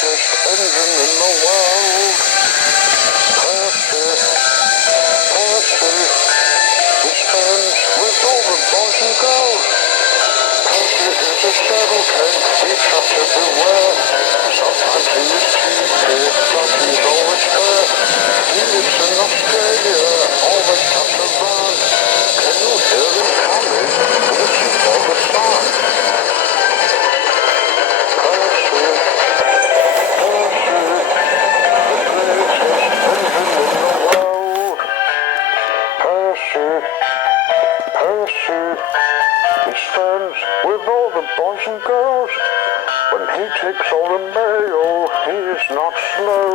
greatest engine in the world. Percy, Percy, he's friends with all the boys and girls. Percy is a saddle king, he trusts everywhere. Sometimes he is cheeky, but he's always fair. He lives in Australia, always tucks around. Can you hear him coming? Listen for the sound. Percy, Percy, the greatest engine in the world. Percy, Percy, he's friends with all the boys and girls. When he takes all the mail, he is not slow.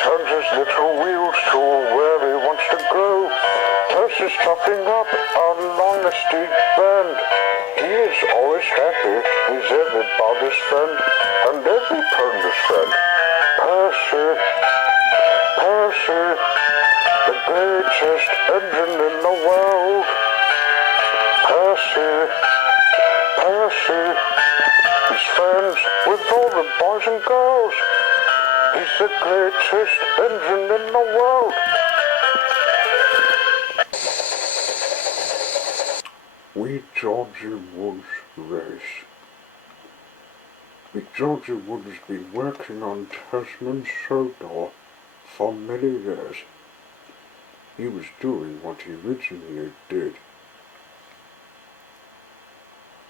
Turns his little wheels to where he wants to go. Percy's topping up along a steep bend. He is always happy, he's everybody's friend, and every pony's friend. Percy, Percy, the greatest engine in the world. Percy, Percy, he's friends with all the boys and girls. He's the greatest engine in the world. We Georgie Woods race. We Georgie Woods has been working on Tasman's Sodor for many years. He was doing what he originally did,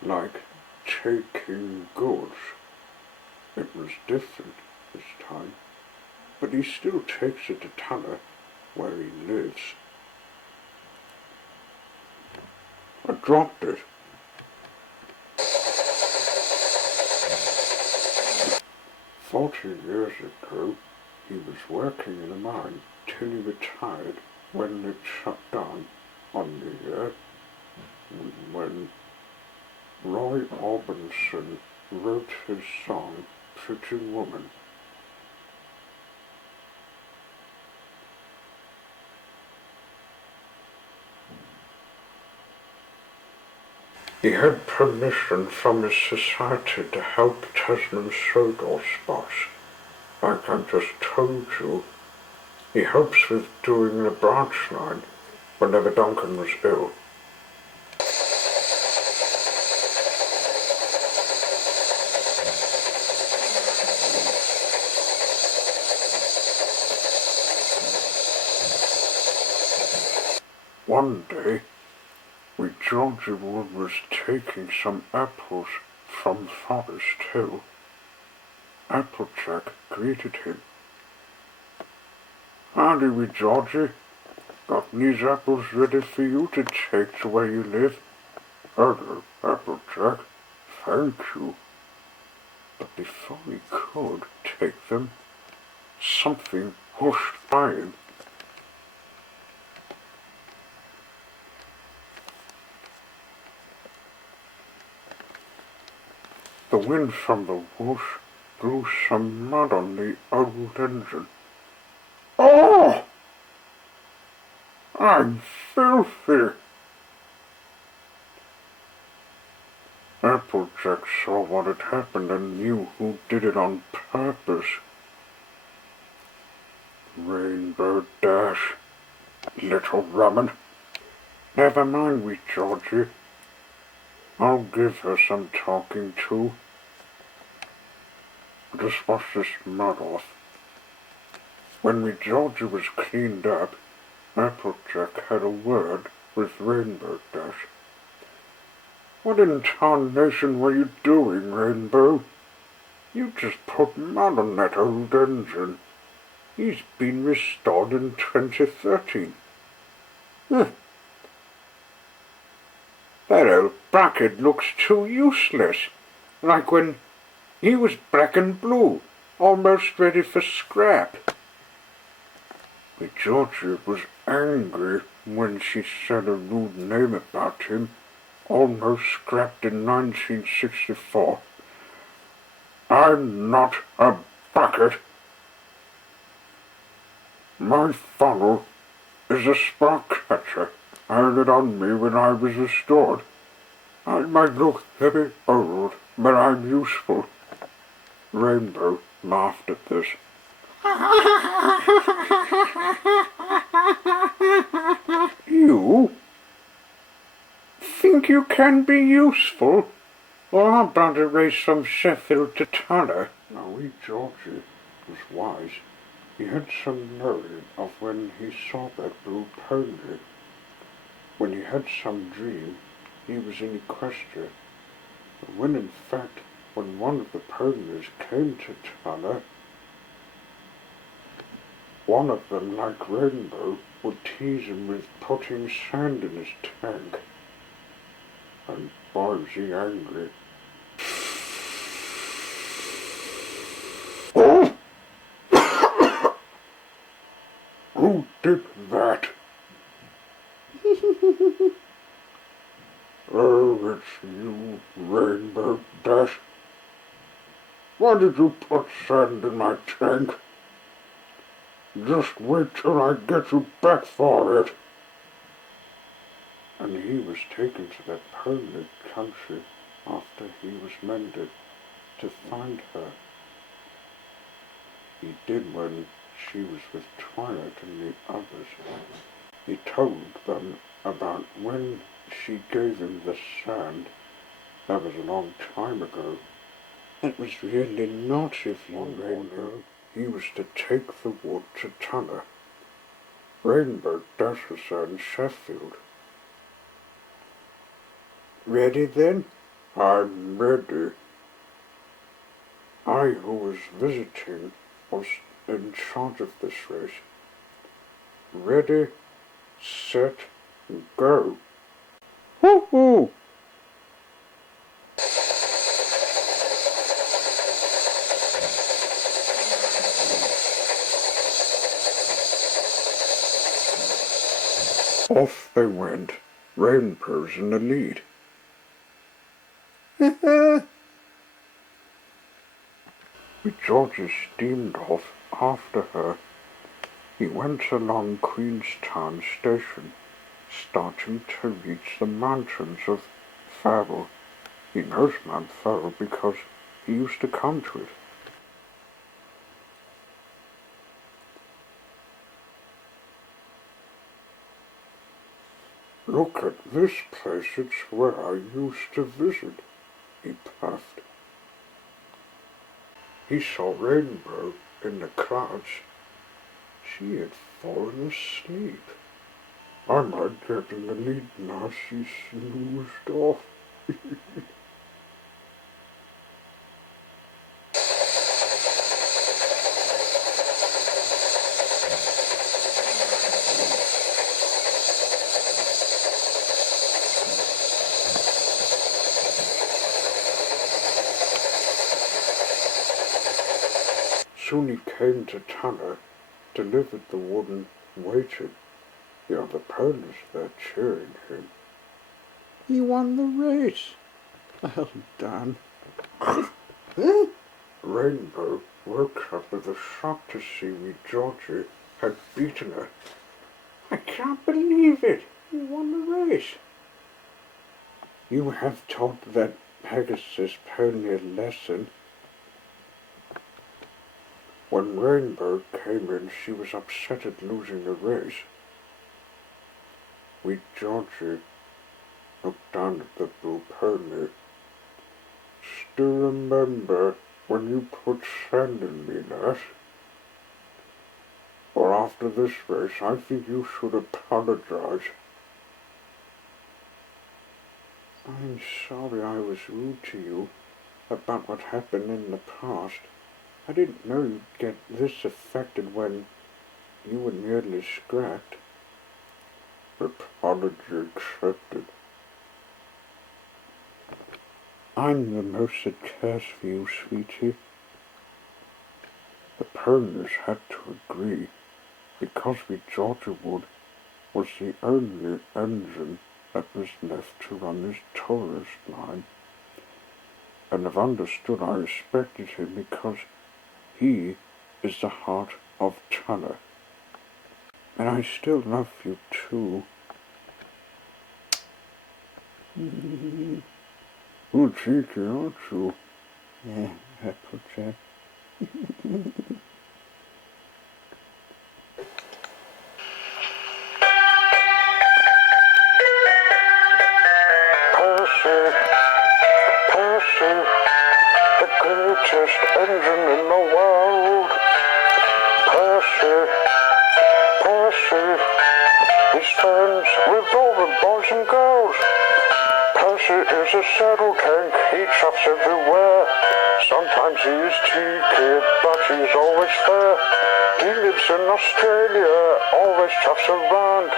like taking goods. It was different this time, but he still takes it to Tanner, where he lives. I dropped it. 40 years ago, he was working in a mine till he retired when it shut down on the year when Roy Orbison wrote his song Pretty Woman. He had permission from his society to help Tasman's Sodor spots. Like I just told you, he helps with doing the branch line whenever Duncan was ill. One day, Georgie Wood was taking some apples from Forest Hill. Applejack greeted him. "Howdy, wee Georgie. Got these apples ready for you to take to where you live." "Hello, Applejack. Thank you." But before he could take them, something whooshed by him. The wind from the whoosh blew some mud on the old engine. "Oh! I'm filthy!" Applejack saw what had happened and knew who did it on purpose. Rainbow Dash, little rummin. Never mind, wee Georgie. I'll give her some talking to. Just wash this mud off. When wee Georgie was cleaned up, Applejack had a word with Rainbow Dash. "What in tarnation were you doing, Rainbow? You just put mud on that old engine. He's been restored in 2013. That old bucket looks too useless, like when he was black and blue, almost ready for scrap." But Georgia was angry when she said a rude name about him, almost scrapped in 1964. "I'm not a bucket. My funnel is a spark catcher. I had it on me when I was restored. I might look a bit old, but I'm useful." Rainbow laughed at this. You think you can be useful? Well, how about to raise some Sheffield to Tanner? Now, wee Georgie was wise. He had some memory of when he saw that blue pony. When he had some dream, he was in Equestria. And when in fact, when one of the ponies came to Tanner, one of them, like Rainbow, would tease him with putting sand in his tank. And boy was he angry. Oh! Who did that? Oh, it's you, Rainbow Dash. Why did you put sand in my tank? Just wait till I get you back for it. And he was taken to that permanent country after he was mended to find her. He did when she was with Twilight and the others. He told them about when she gave him the sand. That was a long time ago. It was really not of you, Rainbow. He was to take the wood to Tanner. Rainbow Dash was in Sheffield. Ready then? I'm ready. I, who was visiting, was in charge of this race. Ready, set, go. Woo-hoo! Off they went, Rainbow's in the lead. With Georgie steamed off after her. He went along Queenstown Station, starting to reach the mountains of Farrell. He knows Mount Farrell because he used to come to it. Look at this place, it's where I used to visit, he puffed. He saw Rainbow in the clouds. She had fallen asleep. I might get in the lead now she snoozed off. Soon he came to Tanner, delivered the wood and waited. The other ponies there cheering him. He won the race. Well done. Rainbow woke up with a shock to see wee Georgie had beaten her. I can't believe it. You won the race. You have taught that Pegasus pony a lesson. When Rainbow came in, she was upset at losing the race. Wee Georgie looked down at the blue pony. Still remember when you put sand in me, lass? Well, after this race, I think you should apologize. I'm sorry I was rude to you about what happened in the past. I didn't know you'd get this affected when you were nearly scrapped. Apology accepted. I'm the most that cares for you, sweetie. The ponies had to agree, because Georgia Wood was the only engine that was left to run his tourist line. And I've understood I respected him because he is the heart of Tanner. And I still love you too. You're cheeky, aren't you? Yeah, Applejack. Percy, Percy, the greatest engine in the world. Percy, Percy, he's friends with all the boys and girls. Percy is a saddle tank, he chops everywhere. Sometimes he is cheeky, but he's always fair. He lives in Australia, always chops around.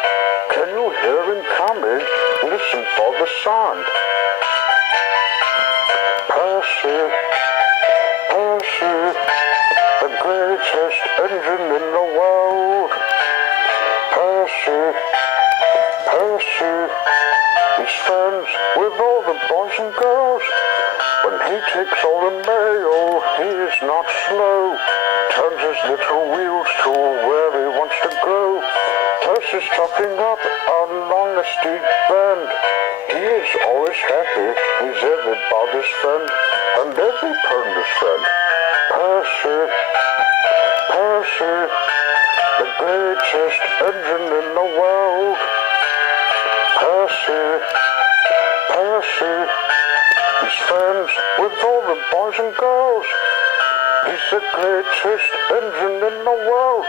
Can you hear him coming? Listen for the sound. Percy, Percy, the greatest engine in the world. Percy, Percy, he's friends with all the boys and girls. When he takes all the mail, he is not slow. Turns his little wheels to where he wants to go. Percy's chopping up along a steep bend. He is always happy, he's everybody's friend, and every pony's friend. Percy, Percy, the greatest engine in the world. Percy, Percy, he's friends with all the boys and girls. He's the greatest engine in the world.